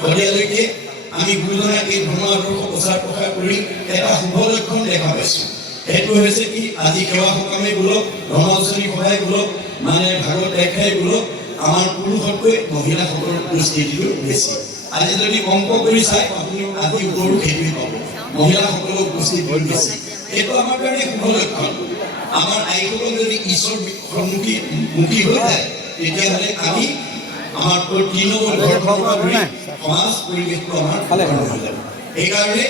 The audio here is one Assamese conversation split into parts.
শদিয়ালৈকে আমি গুৰুজনাক এই ধৰ্ম আদৰ্শ প্ৰচাৰ প্ৰসাৰ কৰি এটা শুভ লক্ষণ দেখা পাইছোঁ। সেইটো হৈছে কি আজি সেৱা সকামে বোলক ধৰ্মালোচনী সভাই বোলক মানে ভাগৱত দেখাই বোলক আমাৰ পুৰুষতকৈ মহিলাসকলৰ উপস্থিতিটো বেছি। আজি যদি অংক কৰি চাই আপুনি আজি ওপৰো সেইটোৱে পাব, মহিলাসকলৰ উপস্থিতি বেছি। এইটো আমাৰ কাৰণে শুভ লক্ষণ। আমাৰ আইসকল যদি ঈশ্বৰ সন্মুখী হৈ যায় তেতিয়াহ'লে আমি আমাৰ তৃণমূল সমাজ পৰিৱেশটো আমাৰ হৈ যাব। সেইকাৰণে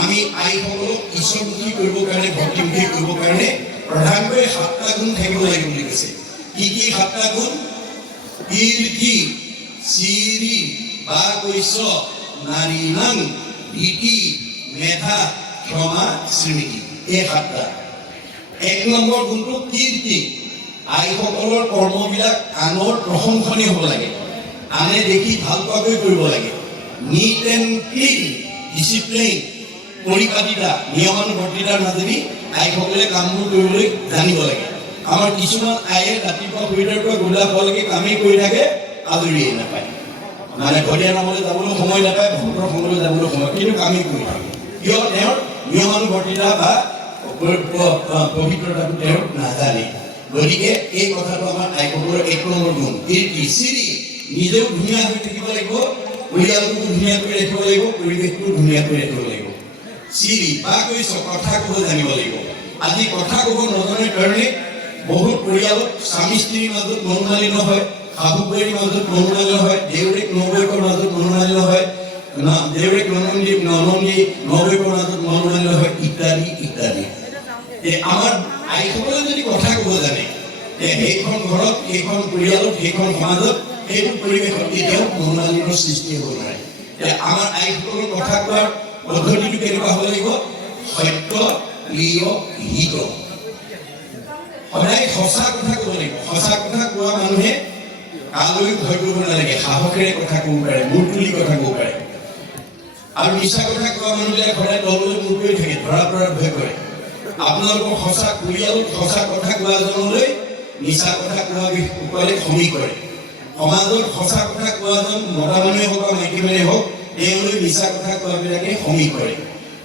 আমি আইসকলক ঈশ্বৰমুখী কৰিবৰ কাৰণে ভক্তিমুখী কৰিবৰ কাৰণে প্ৰধানকৈ 7টা গুণ থাকিব লাগিব বুলি কৈছে। কি কি 7টা গুণ? কীৰ্তি, চিৰি, বাকৈশ্য, নাৰীনাং, ভীতি, মেধা, ক্ষমা, স্মৃতি। এই 7টা। 1 নম্বৰ গুণটো কীৰ্তি। আইসকলৰ কৰ্মবিলাক আনৰ প্ৰশংসনীয় হ'ব লাগে, আনে দেখি ভাল পোৱাকৈ কৰিব লাগে। নিট এণ্ড ক্লিন, ডিচিপ্লিন, পৰিপাটিতা, নিয়মানুৱৰ্তিতাৰ মাজেদি আইসকলে কামবোৰ কৰিবলৈ জানিব লাগে। আমাৰ কিছুমান আয়ে ৰাতিপুৱা শুইৰ পৰা গধূলা হোৱালৈকে কামেই কৰি থাকে, আজৰিয়ে নাপায়। মানে ভদীয়া নামলৈ যাবলৈ সময় নাপায়, ভক্তৰ সংঘলৈ যাবলৈ সময়, কিন্তু কামেই কৰি থাকে। কিয়? তেওঁৰ নিয়মানুৱৰ্তিতা বা পবিত্ৰতাটো তেওঁ নাজানে। গতিকে এই কথাটো আমাৰ আইসকলৰ 1 নম্বৰ গুণ। কীৰ্তি, চিৰি, নিজেও ধুনীয়া হৈ থাকিব লাগিব, পৰিয়ালটো ধুনীয়া কৰি ৰাখিব লাগিব, পৰিৱেশটো ধুনীয়া কৰি ৰাখিব লাগিব। চিৰি, বাকৈশ্য, কথা ক'ব জানিব লাগিব। আজি কথা ক'ব নজনাৰ কাৰণে বহুত পৰিয়ালত স্বামী স্ত্ৰীৰ মাজত মনোমালিন্য হয়, শাহু বোৱাৰীৰ মাজত মনোমালিন্য হয়, দেউৰেক নবৌৱেকৰ মাজত মনোমালিন্য হয়, দেউৰেক ননন্দী নবৌৱেকৰ মাজত মনোমালিন্য হয়, ইত্যাদি ইত্যাদি। আমাৰ আইসকলে যদি কথা ক'ব জানে সেইখন ঘৰত, সেইখন পৰিয়ালত, সেইখন সমাজত, সেইবোৰ পৰিৱেশত কেতিয়াও মনোমালিন্যৰ সৃষ্টি হ'ব নোৱাৰে। আমাৰ আইসকলৰ কথা কোৱাৰ পদ্ধতিটো কেনেকুৱা হ'ব লাগিব? সত্য, প্ৰিয়, হিত। সদায় সঁচা কথা ক'ব লাগিব। সঁচা কথা কোৱা মানুহে কালৈ ভয় কৰিব নালাগে, সাহসেৰে কথা ক'ব পাৰে, মূৰ তুলি কথা ক'ব পাৰে। আৰু মিছা কথা কোৱা মানুহবিলাক সদায় তললৈ মূৰ কৰি থাকে, ধৰা পৰাৰ ভয় কৰে। আপোনালোকৰ সঁচা পৰিয়ালত সঁচা কথা কোৱাজনলৈ মিছা কথা কোৱাসকলে সমী কৰে। সমাজত সঁচা কথা কোৱাজন মতা মানুহে হওক বা মাইকী মানুহে হওক, তেওঁলৈ মিছা কথা কোৱাবিলাকে সমী কৰে।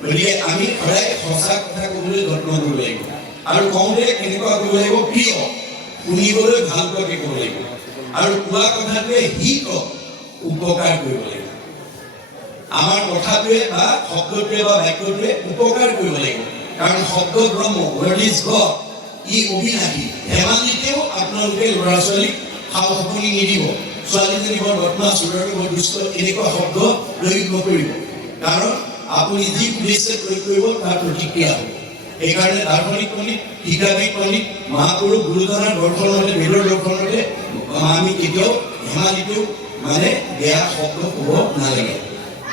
গতিকে আমি সদায় সঁচা কথা ক'বলৈ যত্ন কৰিব লাগিব। আৰু কওঁতে কেনেকুৱা কৰিব লাগিব? প্ৰিয়, শুনিবলৈ ভাল পোৱাকৈ ক'ব লাগিব। আৰু কোৱা কথাটোৱে হিত, উপকাৰ কৰিব লাগিব। আমাৰ কথাটোৱে বা শব্দটোৱে বা বাক্যটোৱে উপকাৰ কৰিব লাগিব। কাৰণ শব্দ ব্ৰহ্ম, ৱৰ্ড ইজ গড, ই অবিনাশী। ধেমালিতেও আপোনালোকে ল'ৰা ছোৱালীক সাও সপনি নিদিব। ছোৱালীজনী বৰ বদমাছ, ল'ৰাটো বৰ দুষ্ট, এনেকুৱা শব্দ প্ৰয়োগ নকৰিব। কাৰণ আপুনি যি উদ্দেশ্যে প্ৰয়োগ কৰিব তাৰ প্ৰতিক্ৰিয়া হ'ব। সেইকাৰণে দাৰ্শনিক পণ্ডিত, শিক্ষাবিদ পণ্ডিত, মহাপুৰুষ গুৰুজনাৰ দৰ্শনতে, বেদৰ দৰ্শনতে আমি কেতিয়াও ধেমালিতেও মানে বেয়া শব্দ ক'ব নালাগে।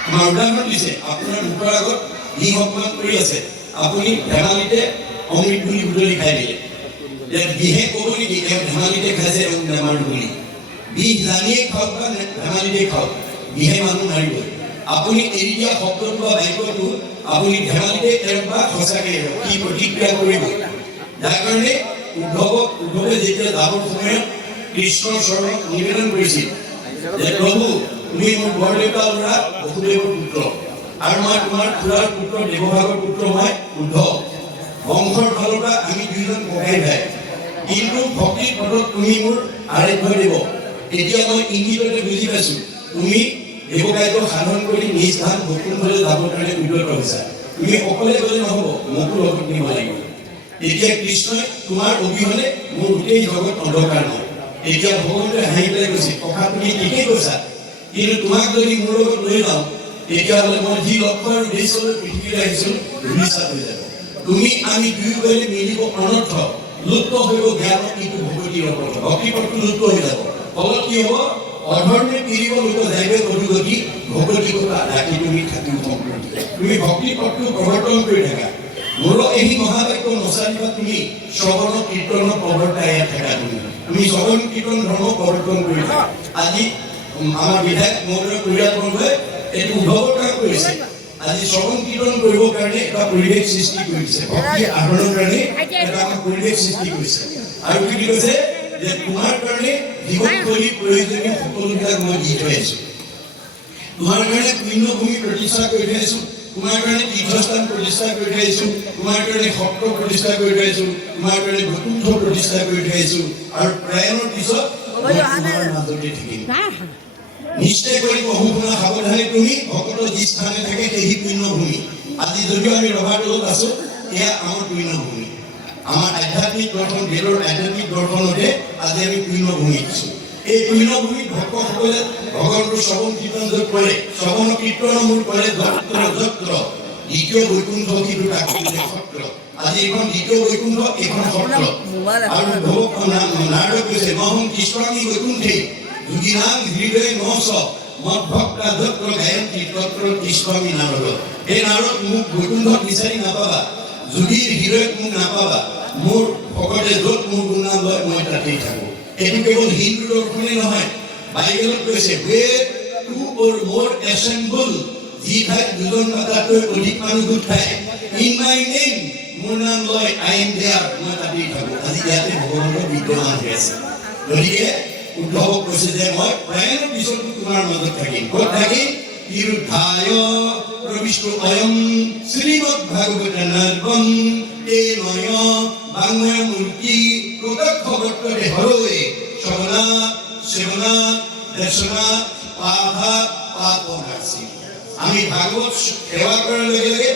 আমাৰ উদাহৰণ দিছে, আপোনাৰ মুখৰ আগত সিংহ অপমান কৰি আছে, আপুনি ধেমালিতে অমৃত বুলি বুটলি খাই দিলে। বিহে ক'ব নেকি তেওঁ ধেমালিতে খাইছে বেমাৰ বুলি? বিষ জানিয়ে খাওক বা ধেমালিতে খাওক, বিহে মানুহ মাৰিবই। আপুনি এৰি দিয়া শব্দটো বা বাক্যটো আপুনি ধেমালিতে এৰক বা সঁচাকৈ এৰক, কি প্ৰতিক্ৰিয়া কৰিব? যাৰ কাৰণে উদ্ধৱে যেতিয়া যাবৰ সময়ত কৃষ্ণৰ চৰণত নিবেদন কৰিছিল যে প্ৰভু তুমি মোৰ বৰদেউতা ল'ৰা বসুদেৱৰ পুত্ৰ, আৰু মই তোমাৰ খুৰাৰ পুত্ৰ দেৱভাগৰ পুত্ৰ, মই উদ্ধৱ। বংশৰ ফালৰ পৰা আমি দুইজন ককাই ভাই, কিন্তু ভক্তিৰ পথত তুমি মোৰ আৰাধ্য দেৱ। এতিয়া মই ইংগিততে বুজি পাইছোঁ তুমি দেৱকাৰ্য সাধন কৰি নিজ ধান বৈকুণ্ঠলৈ যাবৰ কাৰণে উদ্যত হৈছা। তুমি অকলে গ'লে নহ'ব, মোকো লগত নিব লাগিব। তেতিয়া কৃষ্ণই তোমাৰ অবিহনে মোৰ গোটেই জগত অন্ধকাৰ নহয়। এতিয়া ভগৱন্তই হাঁহি পেলাই কৈছে, কথা তুমি ঠিকেই কৈছা, কিন্তু তোমাক যদি মোৰ লগত লৈ যাওঁ তেতিয়াহ'লে মই যি লক্ষ্য আৰু উদ্দেশ্যলৈ পৃথিৱীলৈ আহিছোঁ ধূলিসাৎ হৈ যাব। তুমি আমি দুয়োগৰাকী মিলিব অনৰ্থ, লুপ্ত হৈ জ্ঞান কিন্তু ভগৱতীৰ অপৰ্থ, ভক্তি পথটো লুপ্ত হৈ যাব। ফলত কি হ'ব? অধৰ্মে পিৰিব লোক যাইবে গতি ভগৱতী কথা ৰাখি তুমি থাকিব সম্প্ৰতি। তুমি ভক্তি পথটো প্ৰৱৰ্তন কৰি থাকা। মোৰ এই মহাবাক্য নচাৰিবা তুমি, শ্ৰৱণ কীৰ্তন প্ৰৱৰ্তাই থাকা। তুমি শ্ৰৱণ কীৰ্তন ধৰ্ম প্ৰৱৰ্তন কৰি থাকা। আজি আমাৰ বিধায়ক মহোদয় পৰিয়ালবৰ্গই এইটো উদ্ভৱৰ কাম কৰিছে। আজি শ্ৰৱণ কীৰ্তন কৰিবৰ কাৰণে এটা পৰিৱেশ সৃষ্টি কৰিছে, ভক্তি আহৰণৰ কাৰণে এটা পৰিৱেশ সৃষ্টি কৰিছে। আৰু কি কৈছে যে তোমাৰ কাৰণে জীৱনশৈলী প্ৰয়োজনীয় সকলোবিলাক মই দি থৈ আছোঁ। তোমাৰ কাৰণে পুণ্যভূমি প্ৰতিষ্ঠা কৰি থৈ আহিছোঁ, তোমাৰ কাৰণে তীৰ্থস্থান প্ৰতিষ্ঠা কৰি থৈ আহিছোঁ, তোমাৰ কাৰণে সত্ৰ প্ৰতিষ্ঠা কৰি থৈ আহিছোঁ, তোমাৰ কাৰণে বৈকুণ্ঠ প্ৰতিষ্ঠা কৰি থৈ আহিছোঁ, আৰু প্ৰয়াণৰ পিছত তোমাৰ মাজতে থাকিম। নিশ্চয় কৰি পঢ়ো শুনা সাৱধানে তুমি, ভকত যি স্থানে থাকে সেই পুণ্যভূমি। আজি যদিও আমি ৰভাতলত আছো, এয়া আমাৰ পুণ্যভূমি। আমাৰ আধ্যাত্মিক দৰ্শন, বেদৰ আধ্যাত্মিক দৰ্শনতে আজি আমি পুণ্যভূমি দিছোঁ। এই পুণ্যভূমিত ভক্তসকলে ভগৱানটোৰ শ্ৰৱণ কীৰ্তন য'ত কৰে, শ্ৰৱণ কীৰ্তন মোৰ কৰে যত্ৰ যত্ৰ, দ্বিতীয় বৈকুণ্ঠ কিন্তু তাক সত্ৰ। আজি এইখন দ্বিতীয় বৈকুণ্ঠ, এইখন সত্ৰ। আৰু নাৰদে কৈছে মহং কৃষ্ণামী বৈকুণ্ঠে যোগীনাম হৃদয় নহস মত ভক্তা যত্ৰ গায়ন্তি তত্ৰ কৃষ্ণামী নাৰদ। এই নাৰদ মোক বৈকুণ্ঠত বিচাৰি নাপাবা, যোগীৰ হৃদয়ত মোক নাপাবা, মোৰ ভকতে য'ত মোৰ গুণনাম লয় মই তাতেই থাকোঁ। এইটো কেৱল হিন্দু দৰ্শনে নহয়, বাইবেলত কৈছে where two or more assemble, যি ঠাইত দুজন বা তাতকৈ অধিক মানুহ গোট খায়, in my name, মোৰ নাম লয় I am there, মই তাতেই থাকোঁ। আজি ইয়াতে ভগৱানৰ বিদ্যমান হৈ আছে। গতিকে উদ্ধৱক কৈছে যে মই প্ৰয়াণৰ পিছতো তোমাৰ মাজত থাকিম। ক'ত থাকিম? তিৰুদ্ধায় প্ৰবিষ্টো অয়ম শ্ৰীমদ ভাগৱত নৰ্বম তেনয় বাংময় মূৰ্তি প্ৰত্যক্ষ বৰ্ততে হৰয়ে শ্ৰৱণা সেৱনা দৰ্শনা পাঠা পাপনাশী। আমি ভাগৱত সেৱা কৰাৰ লগে লগে,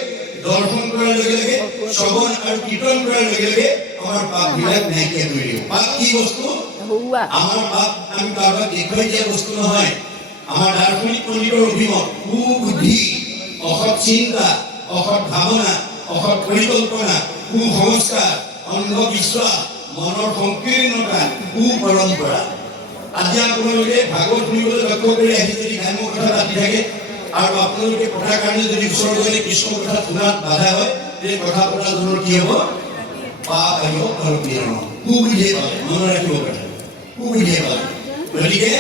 দৰ্শন কৰাৰ লগে লগে, শ্ৰৱণ আৰু কীৰ্তন কৰাৰ লগে লগে আমাৰ পাপবিলাক নাইকিয়া কৰি দিওঁ। পাপ কি বস্তু? আমাৰ পাপ আমি কাৰোবাক দেখুৱাই দিয়া বস্তু নহয়। আমাৰ দাৰ্শনিক পণ্ডিতৰ অভিমত কুবুদ্ধি, অসৎ চিন্তা, অসৎ ভাৱনা, অসৎ পৰিকল্পনা, কুসংস্কাৰ, অন্ধবিশ্বাস, মনৰ সংকীৰ্ণতা, কুপৰম্পৰা। আজি আপোনালোকে ভাগৱত শুনিবলৈ লক্ষ্য কৰি আহি যদি গ্ৰাম্য কথা ৰাতি থাকে আৰু আপোনালোকে কথাৰ কাৰণে যদি ওচৰলৈ কৃষ্ণ কথা শুনাত বাধা হয়, সেই কথা পতাজনৰ কি হ'ব? পাপ আহিব আৰু প্ৰেৰণ। কুবুদ্ধিয়ে পালে, মনত ৰাখিব কথা, কুবুদ্ধিয়ে পালে। গতিকে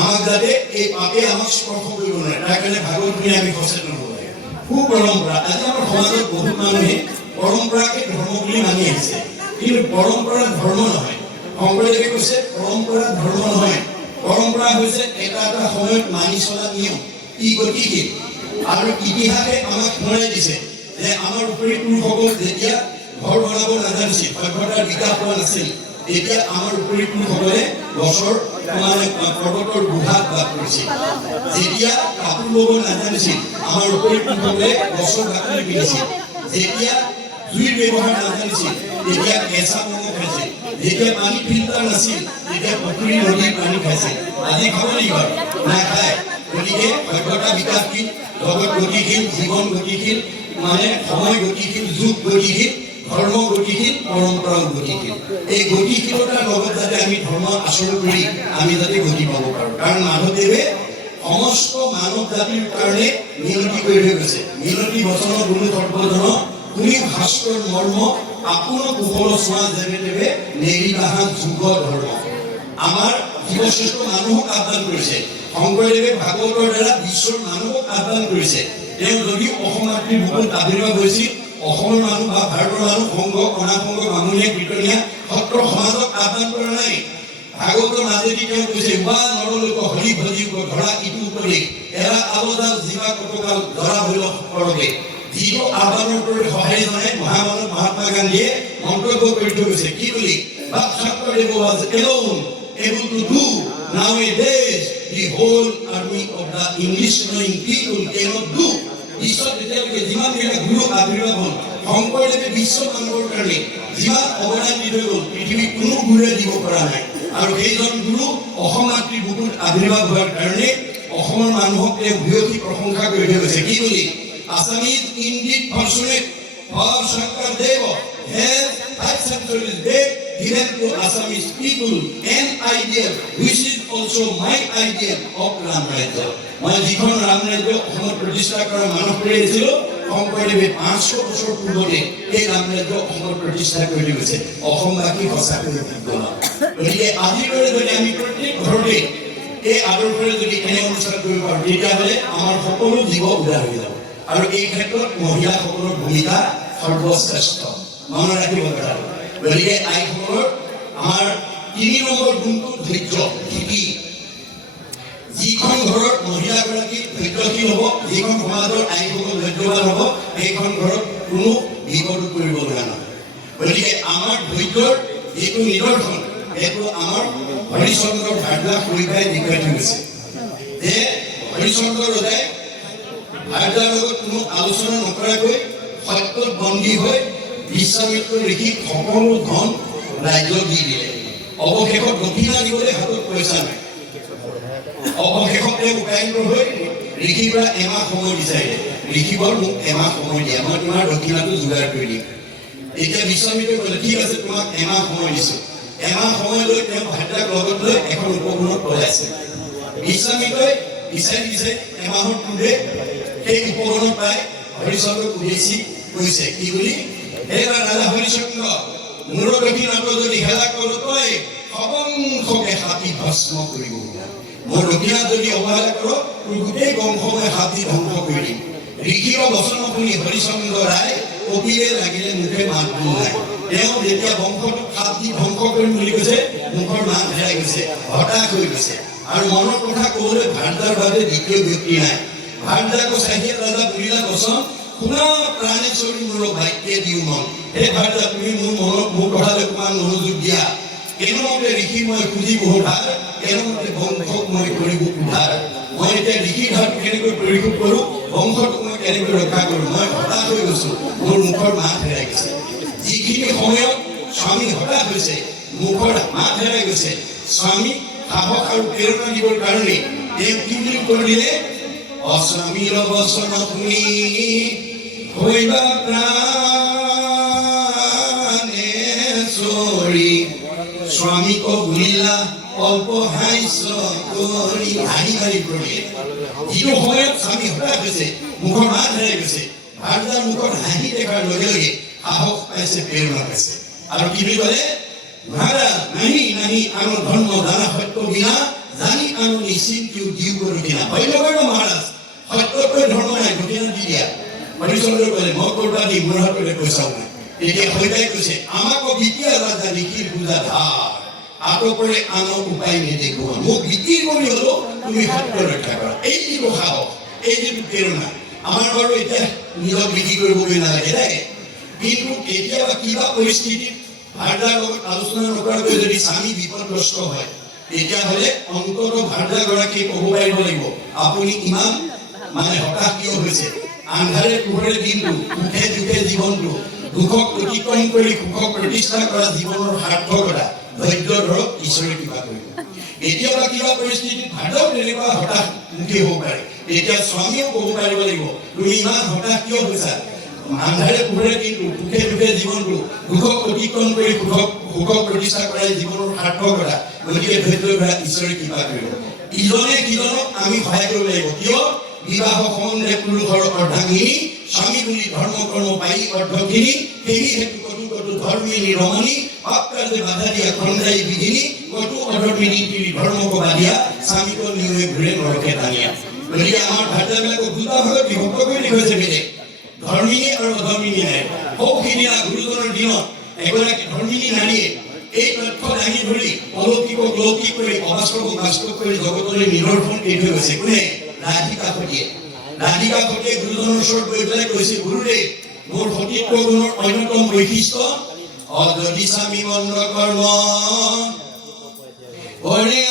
আমাক যাতে এই পাপে আমাক স্পৰ্শ কৰিব নোৱাৰে, তাৰ কাৰণে ভাগৱত শুনি আমি সচেতন হ'ব লাগে। কুপৰম্পৰা, আজি আমাৰ সমাজত বহুত মানুহে পৰম্পৰাকে ধৰ্ম বুলি মানি আহিছে, কিন্তু পৰম্পৰা ধৰ্ম নহয়। শংকৰদেৱে কৈছে পৰম্পৰা ধৰ্ম নহয়, পৰম্পৰা হৈছে এটা এটা সময়ত মানি চলা নিয়ম। ই গতিশীল আৰু ইতিহাসে আমাক সোঁৱৰাই দিছে যে আমাৰ উপৰি পুৰুষসকল যেতিয়া ঘৰ বনাব নাজানিছিল, সভ্যতাৰ বিকাশ হোৱা নাছিল, তেতিয়া আমাৰ উপৰি পুৰুষসকলে গছৰ পৰ্বতৰ গুহাত বাস কৰিছিল। যেতিয়া কাপোৰ বব নাজানিছিল, আমাৰ উপৰি পুৰুষসকলে গছৰ বাকলি পিন্ধিছিল। যেতিয়া জুইৰ ব্যৱহাৰ নাজানিছিল, তেতিয়া কেঁচা মঙহ খাইছিল। যেতিয়া পানী ফিল্টাৰ নাছিল, তেতিয়া পুখুৰী নদীৰ পানী খাইছিল। আজি খাব লাগিব নাখায়। গতিকে সভ্যতা বিকাশশীল, জগত গতিশীল, জীৱন গতিশীল, মানে সময় গতিশীল, যুগ গতিশীল, ধৰ্ম গতিশীল, পৰম্পৰাও গতিশীল। এই গতিশীলতাৰ লগত যাতে আমি ধৰ্ম আচৰণ কৰি আমি যাতে গতি পাব পাৰোঁ। কাৰণ মাধৱদেৱে সমস্ত মানৱ জাতিৰ কাৰণে মিনতি কৰি থৈ গৈছে। মিনতি বচন গুৰু সৰ্বজন তুমি ভাস্কৰ মৰ্ম আপোন কুশল চোৱা যেনে তেনে নেৰি বাহা যুগ ধৰ্ম। আমাৰ জীৱশ্ৰেষ্ঠ মানুহক আহ্বান কৰিছে। শংকৰদেৱে ভাগৱতৰ দ্বাৰা বিশ্বৰ মানুহক আহ্বান কৰিছে। তেওঁ যদিও অসম মাতৃৰ বুকুত আৱিৰ্ভাৱ হৈছিল, অসমৰ মানুহ বা ভাৰতৰ মানুহ সংঘ অনাসংঘ বামুণীয়া কীৰ্তনীয়া সত্ৰ সমাজক আহ্বান কৰা নাই। ভাগৱতৰ মাজেদি তেওঁ কৈছে বা নৰলোক হৰি ভজিব ধৰা ইটো উপদেশ এৰা আলোদাল জীৱা কটকাল ধৰা হৈল সৰগে। যিটো আহ্বানৰ ওপৰত সহায় জনাই মহামানৱ মহাত্মা গান্ধীয়ে মন্তব্য কৰি থৈ গৈছে। কি বুলি? But Shakdev was alone, able to do. Nowadays, the whole army of the English-knowing people cannot do. বিশ্বত যেতিয়ালৈকে যিমান বিলাক গুৰু আৱিৰ্ভাৱ হ'ল, শংকৰদেৱে বিশ্ব মানুহৰ কাৰণে যিমান অৱদান দি থৈ গ'ল, পৃথিৱীত কোনো গুৰুৱে দিব পৰা নাই। আৰু সেইজন গুৰু অসম মাতৃৰ বুকুত আৱিৰ্ভাৱ হোৱাৰ কাৰণে অসমৰ মানুহক তেওঁ ভূয়সী প্ৰশংসা কৰি থৈ গৈছে। কি বুলি? Assamese indeed fortunate, for Shakdev has 5 centuries back given to Assamese people an ideal which is also my ideal of Ram Rajya. মই যিখন ৰাম ৰাজ্য অসমত প্ৰতিষ্ঠা কৰা মানস কৰি আহিছিলোঁ, শংকৰদেৱে 500 বছৰ পূৰ্বতে এই ৰাম ৰাজ্য অসমত প্ৰতিষ্ঠা কৰি গৈছে। অসমবাসী সঁচাকৈ ভাগ্যৱান। গতিকে আজিৰ দৰে যদি আমি প্ৰত্যেক ঘৰতে এই আদৰ্শৰে যদি এনে অনুষ্ঠান কৰিব পাৰোঁ, তেতিয়াহ'লে আমাৰ সকলো জীৱ উদাৰ হৈ যাব। আৰু এই ক্ষেত্ৰত মহিলাসকলৰ ভূমিকা সৰ্বশ্ৰেষ্ঠ। মনত ৰাখিব কথাটো। গতিকে আইসকলৰ আমাৰ 3 নম্বৰ গুণটো ধৈৰ্য, ভীতি। যিখন ঘৰত মহিলাগৰাকী যিখন সমাজৰ আইসকল ধৈৰ্যৱান হ'ব সেইখন ঘৰত কোনো বিপদত পৰিব লগা নহয় গতিকে আমাৰ ধৈৰ্যৰ যিটো নিদৰ্শন সেইটো আমাৰ হৰিচন্দ্ৰ ভাৰদ্বাজ শইকীয়াই দেখুৱাই থৈ গৈছে যে হৰিচন্দ্ৰ ৰজাই ভাৰদ্বাজৰ লগত কোনো আলোচনা নকৰাকৈ সত্যত বন্দী হৈ বিশ্বামিত্ৰ ঋষিক সকলো ধন ৰাজ্যক দি দিলে অৱশেষত দক্ষিণা দিবলৈ হাতত পইচা নাই অৱশেষত তেওঁ উপায়ন্তৰ হৈ ঋষিৰ পৰা এমাহ সময় বিচাৰিলে ঋষিবৰ মোক এমাহ সময় দিয়া মই তোমাৰ দক্ষিণাটো যোগাৰ কৰি দিম এতিয়া বিশ্বামিত্ৰই ক'লে ঠিক আছে তোমাক এমাহ সময় দিছোঁ এমাহ সময় লৈ তেওঁ ভাৰদ্বাজক লগত লৈ এখন উপবনত পলাইছে বিশ্বামিত্ৰই বিচাৰি দিছে এমাহৰ পূৰ্বে সেই উপবনত পাই হৰিচন্দ্ৰক উদ্দেশ্যি কৈছে কি বুলি হে ৰাজা হৰিচন্দ্ৰ মোৰ দক্ষিণাটো যদি হেলা কৰ তই সবংশকে হাতী ভস্ম কৰিব মোৰ দক্ষিণা যদি অৱহেলা কৰ তোৰ গোটেই বংশ মই হাতী ধ্বংস কৰি দিম ঋষিৰ বচন শুনি হৰিচন্দ্ৰ ৰায় কপিলে লাগিলে মুখে মাত নাই তেওঁ যেতিয়া বংশটো হাতী ধ্বংস কৰিম বুলি কৈছে মুখৰ মাত হেৰাই গৈছে হতাশ হৈ গৈছে আৰু মনৰ কথা ক'বলৈ ভাৰদ্বাজৰ বাদে দ্বিতীয় ব্যক্তি নাই ভাৰদ্বাজক চাহিয়ে ৰাজা বুলিলা বচন শুনা প্ৰাণে চৰি মোৰ ভাগ্যে দিওঁ মন হে ভাৰদ্বাজ তুমি মোৰ কথালৈ অকণমান মনোযোগ দিয়া কেনেমতে ঋষি মই খুজি বহুধাৰ কেনেমতে বংশক মই কৰিব উদ্ধাৰ মই এতিয়া ঋষিৰ ধাৰ কেনেকৈ পৰিশোধ কৰোঁ বংশটোক মই কেনেকৈ ৰক্ষা কৰোঁ মই হতাশ হৈ গৈছোঁ মোৰ মুখৰ মাত হেৰাই গৈছে যিখিনি সময়ত স্বামী হতাশ হৈছে মুখৰ মাত হেৰাই গৈছে স্বামী সাহস আৰু প্ৰেৰণা দিবৰ কাৰণে তেওঁ কি বুলি কৈ দিলে অস্বামীৰ বচন শুনি হৈবা প্ৰাণে চৰি স্বামীক বুলিলা অল্প হাস্য কৰি হাঁহি মাৰি পৰিলে যিটো সময়ত স্বামী হতাশ হৈছে মুখৰ মাত হেৰাই গৈছে ভাৰদ্বাজৰ মুখত হাঁহি দেখাৰ লগে লগে সাহস পাইছে প্ৰেৰণা পাইছে আৰু কি বুলি ক'লে মহাৰাজ নাহি নাহি আন ধৰ্ম জানা সত্য বিনা জানি আন নিশ্চিন্তিও দিও কৰি কিনা হয় নকৰিব মহাৰাজ সত্যতকৈ ধৰ্ম নাই দক্ষিণা দি দিয়া হৰিচন্দ্ৰই ক'লে মই ক'ৰবাত দি মোৰ হাততে পইচাও নাই তেতিয়া শইকীয়াই কৈছে আমাকো বিতিয়া ৰাজা ঋষিৰ পূজা ধাৰ আটকৰে আনৰ উপায় নেদেখুৱা মোক বিক্ৰী কৰি হ'লেও তুমি সত্য ৰক্ষা কৰা এই যিটো সাহস এই যিটো প্ৰেৰণা আমাৰ বাৰু এতিয়া নিজক বিক্ৰী কৰিবগৈ নালাগে দেই কিন্তু কেতিয়াবা কিবা পৰিস্থিতিত ভাৰদ্বাজৰ লগত আলোচনা নকৰাকৈ যদি স্বামী বিপদগ্ৰস্ত হয় তেতিয়াহ'লে অন্ততঃ ভাৰদ্বাজগৰাকীয়ে ক'ব পাৰিব লাগিব আপুনি ইমান হতাশ কিয় হৈছে আন্ধাৰে পোহৰে দিনটো সুখে দুখে জীৱনটো দুখক অতিক্ৰম কৰি সুখক প্ৰতিষ্ঠা কৰা জীৱনৰ সাৰ্থকতা ধৈৰ্য ধৰক ঈশ্বৰে কিবা কৰিব কেতিয়াবা কিবা পৰিস্থিতিত ভাৰদ্বাজও তেনেকুৱা হতাশ মুখী হ'ব পাৰে তেতিয়া স্বামীয়েও ক'ব পাৰিব লাগিব তুমি ইমান হতাশ কিয় হৈছা আন্ধাৰে পোহৰে দিনটো সুখে দুখে জীৱনটো দুখক অতিক্ৰম কৰি সুখক প্ৰতিষ্ঠা কৰাই জীৱনৰ সাৰ্থকতা গতিকে ধৈৰ্য ধৰা ঈশ্বৰে কিবা কৰিব ইজনে সিজনক আমি সহায় কৰিব লাগিব কিয় বিবাহ সম্বন্ধে পুৰুষৰ অৰ্ধাংগিনী স্বামী বুলি ধৰ্ম কৰ্ম পাই অৰ্ধখিনি সেই হেতু কটু কটু ধৰ্মিনী ৰমণী অকাৰ্যে বাধা দিয়া খণ্ডাই বিধিনী কটু অধৰ্মিনী তিৰি ধৰ্মক বাধিয়া স্বামীক নিয়ে ঘূৰে নৰকে টানিয়া গতিকে আমাৰ ভাৰদ্বাজবিলাকক দুটা ভাগত বিভক্ত কৰি দেখুৱাইছে বেলেগ ধৰ্মিনী আৰু অধৰ্মিনী নাই সৌখিনিয়া গুৰুজনৰ দিনত এগৰাকী ধৰ্মিনী নাৰীয়ে এই তথ্য দাঙি ধৰি অলৌকিকক লৌকিক কৰি অবাস্তৱক বাস্তৱ কৰি জগতলৈ নিদৰ্শন দি থৈ গৈছে কোনে ৰাধিকা সতীয়ে গুৰুজনৰ ওচৰত গৈ পেলাই কৈছে গুৰুদেৱ মোৰ সতীত্ব গুণৰ অন্যতম বৈশিষ্ট্য অযদি স্বামী মন্দ কৰ্ম কৰে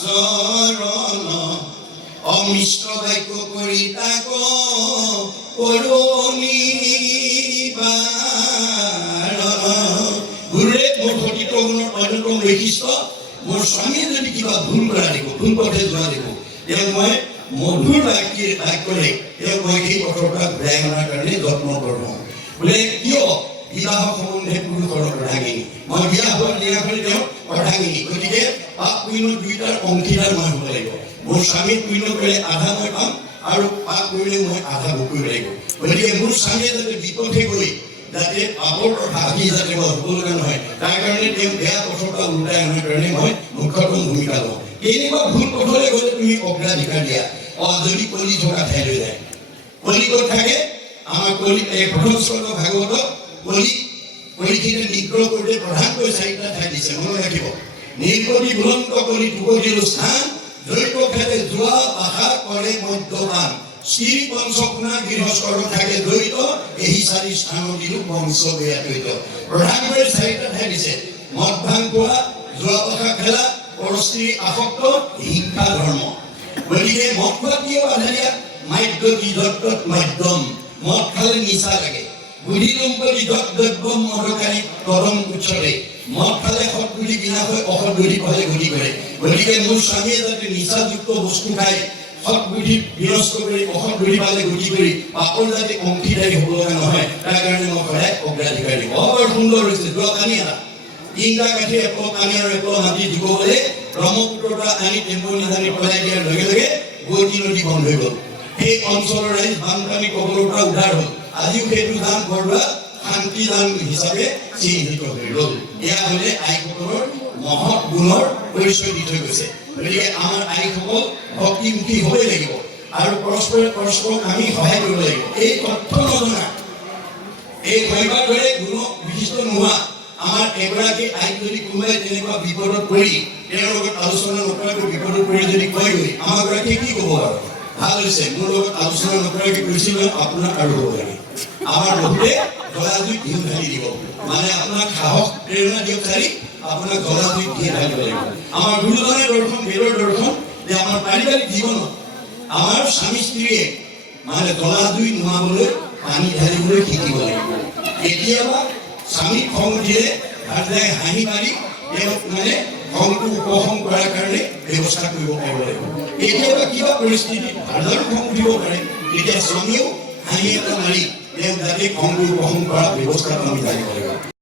চৰণ অমিষ্ট বাক্য কৰি তাক কৰণী গুৰুদেৱ মোৰ সতীত্ব গুণৰ অন্যতম বৈশিষ্ট্য মোৰ স্বামীয়ে যদি কিবা ভুল কৰা দেখো ভুল পথে যোৱা দেখো তেওঁক মই মধুৰ বাক্যৰে তেওঁক মই সেই পথৰ পৰা ঘূৰাই অনাৰ কাৰণে যত্ন কৰোঁ বোলে কিয় বিবাহ সম্বন্ধে পুৰুষৰ অৰ্ধাংগিনী মই বিয়া হোৱাৰ দিনাখনি তেওঁ অৰ্ধাংগিনী গতিকে পাপ পুণ্য দুয়োটাৰ অংশীদাৰ মই হ'ব লাগিব মোৰ স্বামীক পুণ্য কৰিলে আধা মই পাম আৰু পাপ কৰিলে মই আধা ভোগ কৰিব লাগিব গতিকে মোৰ স্বামীয়ে যাতে বিপথে গৈ যাতে পাপৰ ভাগি যাতে মই হ'ব লগা নহয় তাৰ কাৰণে তেওঁ বেয়া পথৰ পৰা ওলোটাই অনাৰ কাৰণে মই মুখ্যতম ভূমিকা লওঁ কেনেকুৱা ভুল পথলৈ গ'লে তুমি অগ্ৰাধিকাৰ দিয়া যদি কলি থকা ঠাইলৈ যায় কলি ক'ত থাকে আমাৰ কলি প্ৰথম স্কন্ধ ভাগৱতত কলিখিনিয়ে নিগ্ৰহ কৰোঁতে প্ৰধানকৈ চাৰিটা ঠাই দিছে মনত ৰাখিব নিৰ্গতি বুলন্ত কৰি টুকৰিলো স্থান জৈৱ খেলে যোৱা মদ্যপান শ্ৰী পঞ্চকুণা গৃহস্থৰ থাকে দ্বৈত এই চাৰি স্থান দিলো বংশ দ্বৈত প্ৰধানকৈ চাৰিটা থাকিছে মদ ভাং খোৱা জুৱা পতা খেলা পৰস্ত্ৰী আসক্ত হিংসা ধৰ্ম গতিকে মদ খোৱা কিয় বাধা দিয়া মাদ্য বিধত্তত মাধ্যম মদ খালে নিচা লাগে বুদ্ধিলম্পতি দ্ৰব্যম মদকাৰী কদম উচ্চতে মদ খালে সৎবুদ্ধি বিনাশ হয় অসৎবুদ্ধি পালে গতি কৰে গতিকে মোৰ স্বামীয়ে যাতে নিচাযুক্ত বস্তু খায় সৎবুদ্ধি বিনষ্ট কৰি অসৎবুদ্ধি পালে গতি কৰি পাপৰ যাতে অংশীদাৰী হ'ব লগা নহয় তাৰ কাৰণে মই সদায় অগ্ৰাধিকাৰ দিম বৰ সুন্দৰ হৈছে যোৱা পানী এটা তিনিটা কাঠি এপল পানী আৰু এপল মাটি দিব গ'লে ব্ৰহ্মপুত্ৰটা আনি টেম্পৰি জানি পেলাই দিয়াৰ লগে লগে বোৱতী নদী বন্ধ হৈ গ'ল সেই অঞ্চলৰ ৰাইজ বানপানী কবলৰ পৰা উদ্ধাৰ হ'ল আজিও সেইটো দান বৰদোৱা শান্তি দান হিচাপে চিহ্নিত হৈ ৰ'ল এয়া হ'লে আইসকলৰ মহৎ গুণৰ পৰিচয় দি থৈ গৈছে গতিকে আমাৰ আইসকল ভক্তিমুখী হ'বই লাগিব আৰু পৰস্পৰে পৰস্পৰক আমি সহায় কৰিব লাগিব এই তথ্য নজনা এই ভয়বাৰ দৰে গুণ বিশিষ্ট নোহোৱা আমাৰ এগৰাকী আইক যদি কোনোবাই তেনেকুৱা বিপদত পৰি তেওঁৰ লগত আলোচনা নকৰাকৈ বিপদত পৰি যদি কয়গৈ আমাৰ গৰাকীয়ে কি ক'ব আৰু ভাল হৈছে মোৰ লগত আলোচনা নকৰাকৈ কৈছিল আপোনাৰ আৰু হ'ব লাগে আমাৰ বহুতে জলাজুই ঘিউ ঢালি দিব মানে আপোনাক সাহস প্ৰেৰণা দিয়ক চাৰি আপোনাক জলাজুই ঘিউ ঢালিব লাগিব আমাৰ গুৰুজনাৰ দৰ্শন বেদৰ দৰ্শন যে আমাৰ পাৰিবাৰিক জীৱনত আমাৰ স্বামী স্ত্ৰীয়ে মানে জলাজুই নোহাবলৈ পানী ঢালিবলৈ শিকিব লাগিব কেতিয়াবা স্বামীক খং উঠিলে ভালদৰে হাঁহি মাৰি তেওঁক মানে খংটো উপশম কৰাৰ কাৰণে ব্যৱস্থা কৰিব পাৰিব লাগিব কেতিয়াবা কিবা পৰিস্থিতিত ভালদৰে খং উঠিব পাৰে তেতিয়া স্বামীয়েও হাঁহি এটা মাৰি তেওঁক যাতে খংটো উপশম কৰাৰ ব্যৱস্থাটো আমি জানিব লাগিব